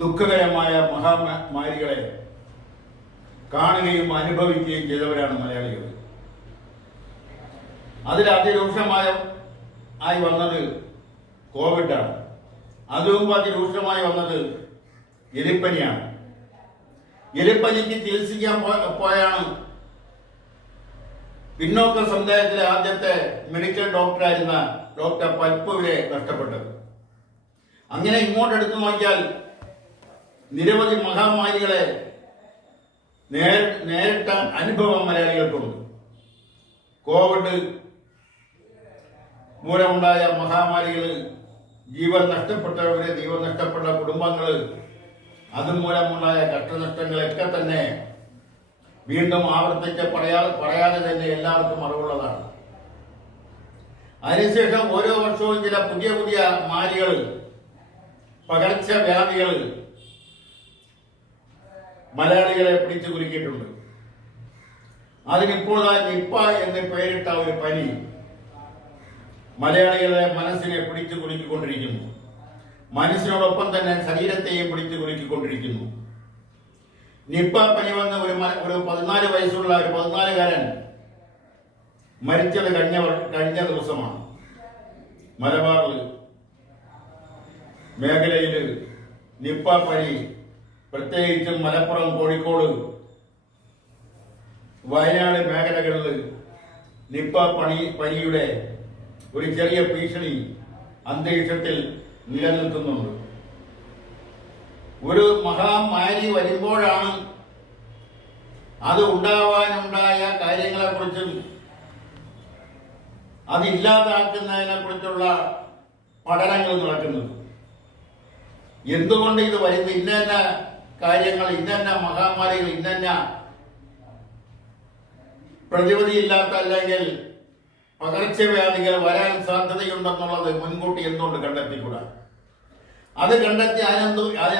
ദുഃഖകരമായ മഹാമാരികളെ കാണുകയും അനുഭവിക്കുകയും ചെയ്തവരാണ് മലയാളികൾ. അതിൽ അതിരൂക്ഷമായി വന്നത് കോവിഡാണ്. അതുമുമ്പ് അതിരൂക്ഷമായി വന്നത് എലിപ്പനിയാണ്. എലിപ്പനിക്ക് ചികിത്സിക്കാൻ പോയാണ് പിന്നോക്ക സമുദായത്തിലെ ആദ്യത്തെ മെഡിക്കൽ ഡോക്ടറായിരുന്ന ഡോക്ടർ പൽപ്പുവിനെ നഷ്ടപ്പെട്ടത്. അങ്ങനെ ഇങ്ങോട്ടെടുത്തു നോക്കിയാൽ നിരവധി മഹാമാരികളെ നേരിട്ട അനുഭവം മലയാളികൾക്കുണ്ട്. കോവിഡ് മൂലമുണ്ടായ മഹാമാരികൾ, ജീവൻ നഷ്ടപ്പെട്ടവര്, ജീവൻ നഷ്ടപ്പെട്ട കുടുംബങ്ങൾ, അതുമൂലമുണ്ടായ കഷ്ടനഷ്ടങ്ങളൊക്കെ തന്നെ വീണ്ടും ആവർത്തിച്ച് പറയാതെ തന്നെ എല്ലാവർക്കും അറിവുള്ളതാണ്. അതിനുശേഷം ഓരോ വർഷവും ചില പുതിയ പുതിയ മാരികൾ, പകർച്ചവ്യാധികൾ മലയാളികളെ പിടിച്ചു കുലുക്കിയിട്ടുണ്ട്. അതിനിപ്പോൾ നിപ്പ എന്ന് പേരിട്ട ഒരു പനി മലയാളികളെ മനസ്സിനെ പിടിച്ചു കുലുക്കിക്കൊണ്ടിരിക്കുന്നു. മനസ്സിനോടൊപ്പം തന്നെ ശരീരത്തെയും പിടിച്ചു കുലുക്കിക്കൊണ്ടിരിക്കുന്നു. നിപ്പ പനി വന്ന ഒരു 14 വയസ്സുള്ള ഒരു 14-കാരൻ മരിച്ചത് കഴിഞ്ഞ ദിവസമാണ്. മലബാർ മേഖലയിൽ നിപ്പ പനി, പ്രത്യേകിച്ചും മലപ്പുറം, കോഴിക്കോട്, വയനാട് മേഖലകളിൽ നിപ്പ പനിയുടെ ഒരു ചെറിയ ഭീഷണി അന്തരീക്ഷത്തിൽ നിലനിൽക്കുന്നുണ്ട്. ഒരു മഹാമാരി വരുമ്പോഴാണ് അത് ഉണ്ടാവാനുണ്ടായ കാര്യങ്ങളെക്കുറിച്ചും അതില്ലാതാക്കുന്നതിനെ കുറിച്ചുള്ള പഠനങ്ങൾ നടക്കുന്നത്. എന്തുകൊണ്ട് ഇത് വരുന്നു, ഇന്ന കാര്യങ്ങൾ, ഇന്ന മഹാമാരികൾ, ഇന്ന പ്രതിവിധിയില്ലാത്ത അല്ലെങ്കിൽ പകർച്ചവ്യാധികൾ വരാൻ സാധ്യതയുണ്ടെന്നുള്ളത് മുൻകൂട്ടി എന്തുകൊണ്ട് കണ്ടെത്തിക്കൂടാ? അത് കണ്ടെത്തി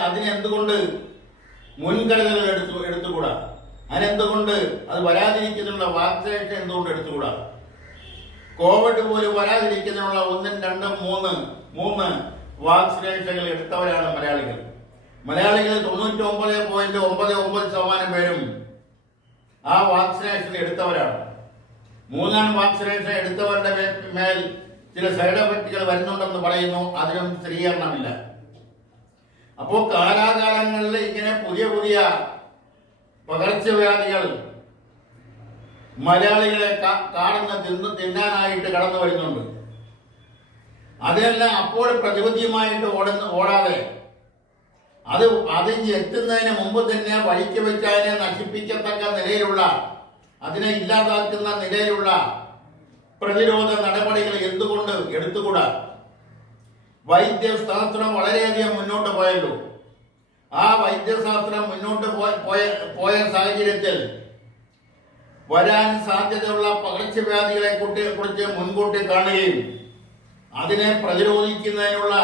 അതിനെന്തുകൊണ്ട് മുൻകരുതലുകൾ എടുത്തുകൂടാ? അതിനെന്തുകൊണ്ട് അത് വരാതിരിക്കുന്നതിനുള്ള വാക്സിനേഷൻ എന്തുകൊണ്ട് എടുത്തുകൂടാ? കോവിഡ് പോലും വരാതിരിക്കുന്നതിനുള്ള 1, 2, 3 വാക്സിനേഷനുകൾ എടുത്തവരാണ് മലയാളികൾ. 99.99% പേരും ആ വാക്സിനേഷൻ എടുത്തവരാണ്. 3ാം വാക്സിനേഷൻ എടുത്തവരുടെ മേൽ ചില സൈഡ് എഫക്റ്റുകൾ വരുന്നുണ്ടെന്ന് പറയുന്നു. അതിനും സ്ഥിരീകരണമില്ല. അപ്പോൾ കാലാകാലങ്ങളിൽ ഇങ്ങനെ പുതിയ പുതിയ പകർച്ചവ്യാധികൾ മലയാളികളെ തിന്നാനായിട്ട് കടന്നു വരുന്നുണ്ട്. അതിനെല്ലാം അപ്പോൾ പ്രതിവിധിയുമായിട്ട് ഓടാതെ അത് എത്തുന്നതിന് മുമ്പ് തന്നെ വഴിക്ക് വെച്ച് അതിനെ നശിപ്പിക്കത്തക്ക നിലയിലുള്ള, അതിനെ ഇല്ലാതാക്കുന്ന നിലയിലുള്ള പ്രതിരോധ നടപടികൾ എന്തുകൊണ്ട് എടുത്തുകൂടാ? വൈദ്യശാസ്ത്രം വളരെയധികം മുന്നോട്ട് പോയല്ലോ. ആ വൈദ്യശാസ്ത്രം മുന്നോട്ട് പോയ സാഹചര്യത്തിൽ വരാൻ സാധ്യതയുള്ള പകർച്ചവ്യാധികളെ കുറിച്ച് മുൻകൂട്ടി കാണുകയും അതിനെ പ്രതിരോധിക്കുന്നതിനുള്ള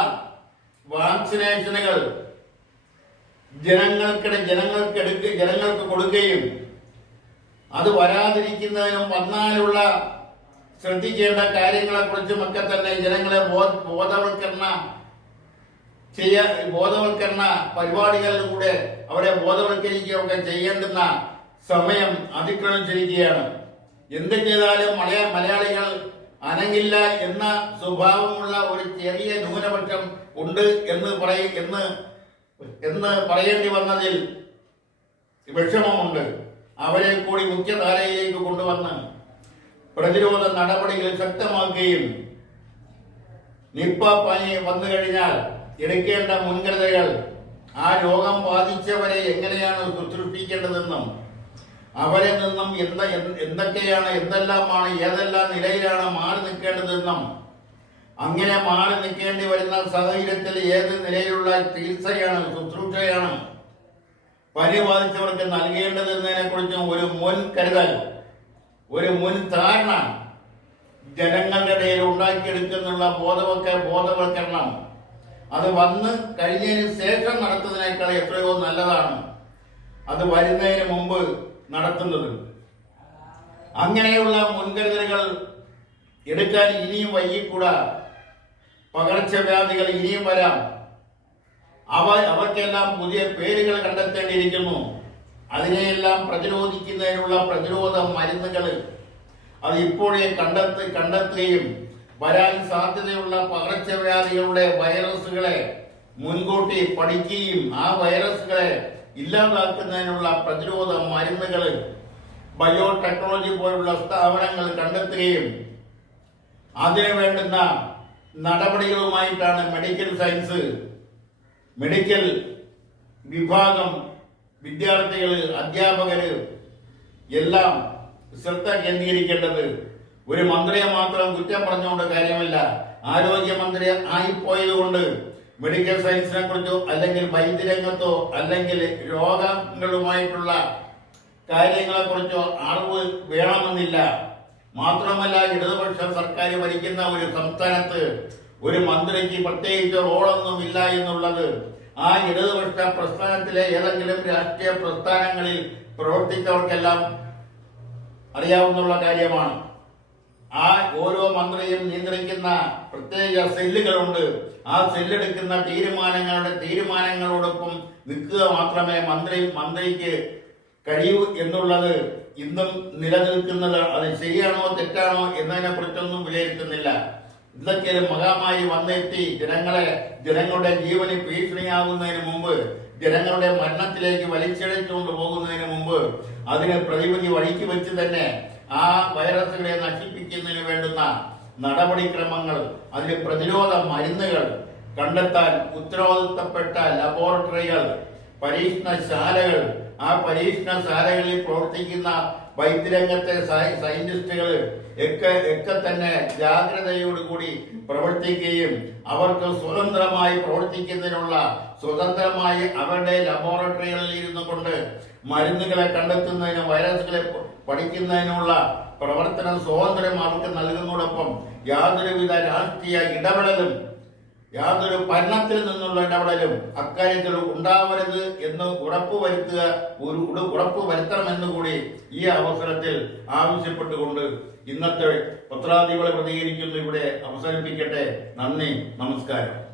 വാക്സിനേഷനുകൾ ജനങ്ങൾക്ക് കൊടുക്കുകയും അത് വരാതിരിക്കുന്നതിനും വന്നാലുള്ള ശ്രദ്ധിക്കേണ്ട കാര്യങ്ങളെ കുറിച്ചുമൊക്കെ തന്നെ ജനങ്ങളെ ബോധവൽക്കരണ പരിപാടികളിലൂടെ അവരെ ബോധവൽക്കരിക്കുകയൊക്കെ ചെയ്യേണ്ടുന്ന സമയം അതിക്രമിച്ചിരിക്കുകയാണ്. എന്ത് ചെയ്താലും മലയാളികൾ അനങ്ങില്ല എന്ന സ്വഭാവമുള്ള ഒരു ചെറിയ ന്യൂനപക്ഷം ഉണ്ട് എന്ന് പറയേണ്ടി വന്നതിൽ വിഷമമുണ്ട്. അവരെ കൂടി മുഖ്യധാരയിലേക്ക് കൊണ്ടുവന്ന് പ്രതിരോധ നടപടികൾ ശക്തമാക്കുകയും നിപ്പ പനി വന്നു കഴിഞ്ഞാൽ എടുക്കേണ്ട മുൻകരുതലുകൾ, ആ രോഗം ബാധിച്ചവരെ എങ്ങനെയാണ് ശുശ്രൂഷിക്കേണ്ടതെന്നും അവരിൽ നിന്നും എന്തെല്ലാമാണ് ഏതെല്ലാം നിലയിലാണ് മാറി നിൽക്കേണ്ടതെന്നും അങ്ങനെ മാറി നിൽക്കേണ്ടി വരുന്ന സാഹചര്യത്തിൽ ഏത് നിലയിലുള്ള ചികിത്സയാണ്, ശുശ്രൂഷയാണ് പനി ബാധിച്ചവർക്ക് നൽകേണ്ടതെന്നതിനെ കുറിച്ചും ഒരു മുൻകരുതൽ, ഒരു മുൻധാരണ ജനങ്ങളുടെ ഇടയിൽ ഉണ്ടാക്കിയെടുക്കുന്നുള്ള ബോധവൽക്കരണം അത് വന്ന് കഴിഞ്ഞതിന് ശേഷം നടത്തുന്നതിനേക്കാൾ എത്രയോ നല്ലതാണ് അത് വരുന്നതിന് മുമ്പ് നടത്തുന്നത്. അങ്ങനെയുള്ള മുൻകരുതലുകൾ എടുക്കാൻ ഇനിയും വൈകിക്കൂടാ. പകർച്ചവ്യാധികൾ ഇനിയും വരാം. അവയ്ക്കെല്ലാം പുതിയ പേരുകൾ കണ്ടെത്തേണ്ടിയിരിക്കുന്നു. അതിനെയെല്ലാം പ്രതിരോധിക്കുന്നതിനുള്ള പ്രതിരോധ മരുന്നുകൾ അത് ഇപ്പോഴേ കണ്ടെത്തുകയും വരാൻ സാധ്യതയുള്ള പകർച്ചവ്യാധികളുടെ വൈറസുകളെ മുൻകൂട്ടി പഠിക്കുകയും ആ വൈറസുകളെ ഇല്ലാതാക്കുന്നതിനുള്ള പ്രതിരോധ മരുന്നുകൾ ബയോടെക്നോളജി പോലുള്ള സ്ഥാപനങ്ങൾ കണ്ടെത്തുകയും അതിനു വേണ്ടുന്ന നടപടികളുമായിട്ടാണ് മെഡിക്കൽ സയൻസ്, മെഡിക്കൽ വിഭാഗം, വിദ്യാർത്ഥികൾ, അധ്യാപകര് എല്ലാം ശ്രദ്ധ കേന്ദ്രീകരിക്കേണ്ടത്. ഒരു മന്ത്രിയെ മാത്രം കുറ്റം പറഞ്ഞുകൊണ്ട് കാര്യമില്ല. ആരോഗ്യമന്ത്രി ആയിപ്പോയത് കൊണ്ട് മെഡിക്കൽ സയൻസിനെ കുറിച്ചോ അല്ലെങ്കിൽ വൈദ്യരംഗത്തോ അല്ലെങ്കിൽ രോഗങ്ങളുമായിട്ടുള്ള കാര്യങ്ങളെ കുറിച്ചോ അറിവ് വേണമെന്നില്ല. മാത്രമല്ല, ഇടതുപക്ഷ സർക്കാർ ഭരിക്കുന്ന ഒരു സംസ്ഥാനത്ത് ഒരു മന്ത്രിക്ക് പ്രത്യേകിച്ച് റോളൊന്നും ഇല്ല എന്നുള്ളത് ആ ഇടതുപക്ഷ പ്രസ്ഥാനത്തിലെ ഏതെങ്കിലും രാഷ്ട്രീയ പ്രസ്ഥാനങ്ങളിൽ പ്രവർത്തിച്ചവർക്കെല്ലാം അറിയാവുന്ന കാര്യമാണ്. ആ ഓരോ മന്ത്രിയും നിയന്ത്രിക്കുന്ന പ്രത്യേക സെല്ലുകളുണ്ട്. ആ സെല്ലെടുക്കുന്ന തീരുമാനങ്ങളോടൊപ്പം നിൽക്കുക മാത്രമേ മന്ത്രിക്ക് കഴിയൂ എന്നുള്ളത് ഇന്നും നിലനിൽക്കുന്നത്. അത് ശരിയാണോ തെറ്റാണോ എന്നതിനെ കുറിച്ചൊന്നും വിലയിരുത്തുന്നില്ല. ഇതൊക്കെ മഹാമാരി വന്നെത്തി ജനങ്ങളുടെ ജീവന് ഭീഷണിയാകുന്നതിന് മുമ്പ്, ജനങ്ങളുടെ മരണത്തിലേക്ക് വലിച്ചിഴച്ചുകൊണ്ട് പോകുന്നതിന് മുമ്പ് അതിന് പ്രതിവിധി വഴിക്ക് വെച്ച് തന്നെ ആ വൈറസുകളെ നശിപ്പിക്കുന്നതിന് വേണ്ടുന്ന നടപടിക്രമങ്ങൾ, അതിന് പ്രതിരോധ മരുന്നുകൾ കണ്ടെത്താൻ ഉത്തരവാദിത്തപ്പെട്ട ലബോറട്ടറികൾ, പരീക്ഷണശാലകൾ, ആ പരീക്ഷണശാലകളിൽ പ്രവർത്തിക്കുന്ന വൈദ്യരംഗത്തെ സയന്റിസ്റ്റുകൾ ഒക്കെ തന്നെ ജാഗ്രതയോടുകൂടി പ്രവർത്തിക്കുകയും അവർക്ക് സ്വതന്ത്രമായി പ്രവർത്തിക്കുന്നതിനുള്ള, സ്വതന്ത്രമായി അവരുടെ ലബോറട്ടറികളിൽ ഇരുന്നു കൊണ്ട് മരുന്നുകളെ കണ്ടെത്തുന്നതിനും വൈറസുകളെ പഠിക്കുന്നതിനുള്ള പ്രവർത്തന സ്വാതന്ത്ര്യം അവർക്ക് നൽകുന്നതോടൊപ്പം യാതൊരുവിധ രാഷ്ട്രീയ ഇടപെടലും, യാതൊരു ഭരണത്തിൽ നിന്നുള്ള ഇടപെടലും അക്കാര്യത്തിൽ ഉണ്ടാവരുത് എന്ന് ഉറപ്പുവരുത്തണമെന്ന് കൂടി ഈ അവസരത്തിൽ ആവശ്യപ്പെട്ടുകൊണ്ട് ഇന്നത്തെ പത്രാധിപരെ പ്രതികരിക്കുന്നു ഇവിടെ അവസാനിപ്പിക്കട്ടെ. നന്ദി, നമസ്കാരം.